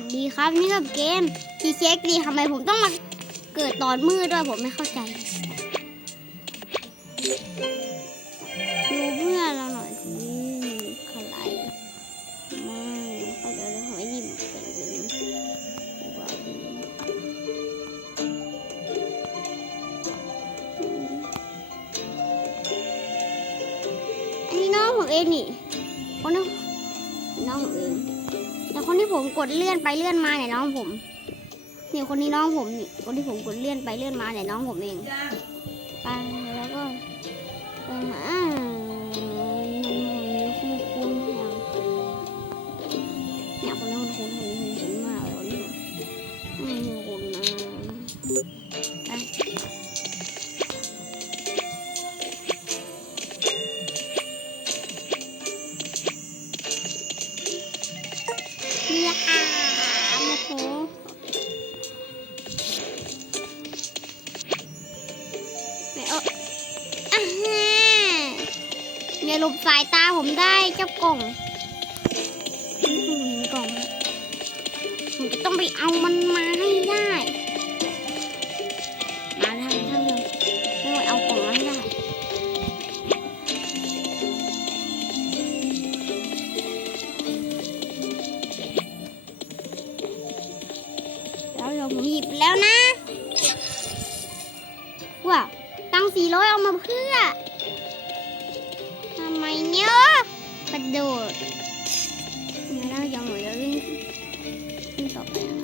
สดีครับ นี่กับเกมทีเช็คดีทำไมผมต้องมาเกิดตอนมืดด้วยผมไม่เข้าใจดูเพื่อนเราหน่อยสิใครไม่เขาเดี๋ยวเราขอยิบเป็นเป็นอุบาลีอันนี้น้องผมเองนี่คนนี้ น้องผมเองแต่คนที่ผมกดเลื่อนไปเลื่อนมาเนี่ยน้องผมเนี่ยคนนี้น้องผมนี่คนที่ผมกดเลื่อนไปเลื่อนมาเนี่ยน้องผมเองไปแล้วก็ไปมาอ่ อย่าหลบสายตาผมได้เจ้ากล่องผมเห็นกล่องผมจะต้องไปเอามันมาให้ได้มาทำทำเลยไม่ว่าเอากล่องมาให้ได้แล้วเดี๋ยวผมหยิบแล้วนะว้าตังสี่ร้อยเอามาเพื่อ ไมเนี่ยกระโดดเดี๋ยวเราจะหมดแล้ววิ่งวิ่งต่อไปนะ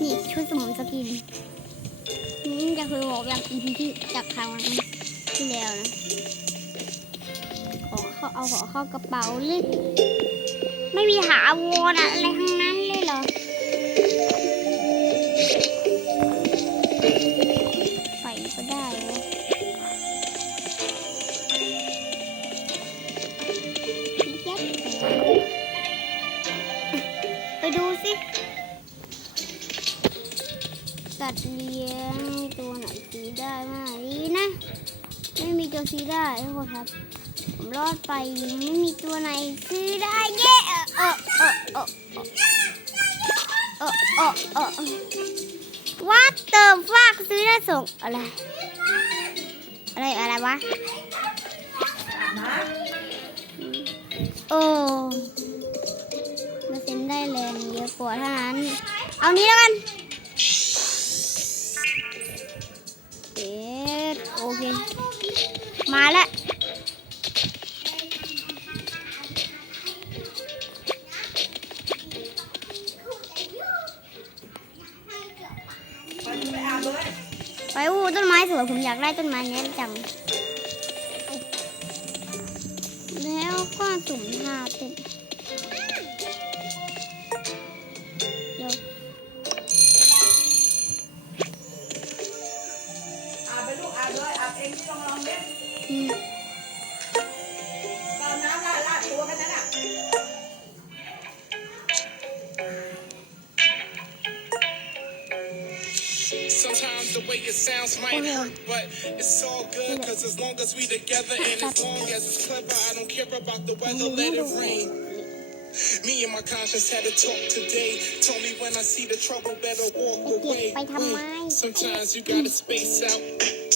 นี่ชุดสมองสกินนี่จะเคยบอกอย่าง EP ที่จากครั้งที่แล้วนะขอเข้าเอาขอเข้ากระเป๋าเลยไม่มีหาโวนอะไรทั้งนั้น ดูสิสัตว์เลี้ยงมีตัวไหนสีได้มากดีนะ ไม่มีตัวสีได้ทุกคนครับ ผมรอดไปไม่มีตัวไหนซื้อได้เย้เออเออเออเออเออเออเออว่าเติมฟากซื้อได้ส่งอะไร อะไรอะไรวะโอ้ เซ็นได้แรงเยอะกว่าเท่านั้น เอานี้แล้วกันเอ๊ะโอเค มาแล้วไปอู้ต้นไม้สวยผมอยากได้ต้นไม้นี้จัง แล้วก็สุ่มท่าเต้น เลยอาบเองที่ลองลองเด็อืมตอนน้ำลาดลาดตัวกันนั่นอะ Sometimes the way it sounds might hurt, but it's all good. Cause as long as we together and as long as it's clever, I don't care about the weather, let it rain. Me and my conscience had a talk today. Told me when I see the trouble, better walk ไปเก็บ away. ไปทำไม Sometimes you gotta space out.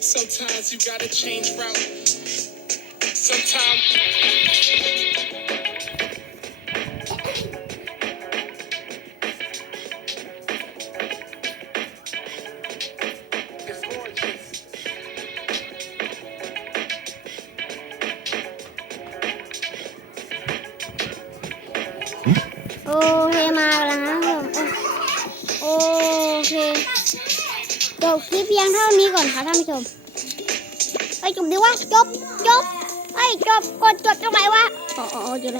Sometimes you gotta change route. Sometimes. It's gorgeous. โอเคมาแล้วนะผมโอเคจบคลิปเพียงเท่านี้ก่อนค่ะท่านผู้ชม ไอ้ยจบดีวะจบจบไอ้จบกดจบทำไมวะอ๋ออ๋อจบแล้ว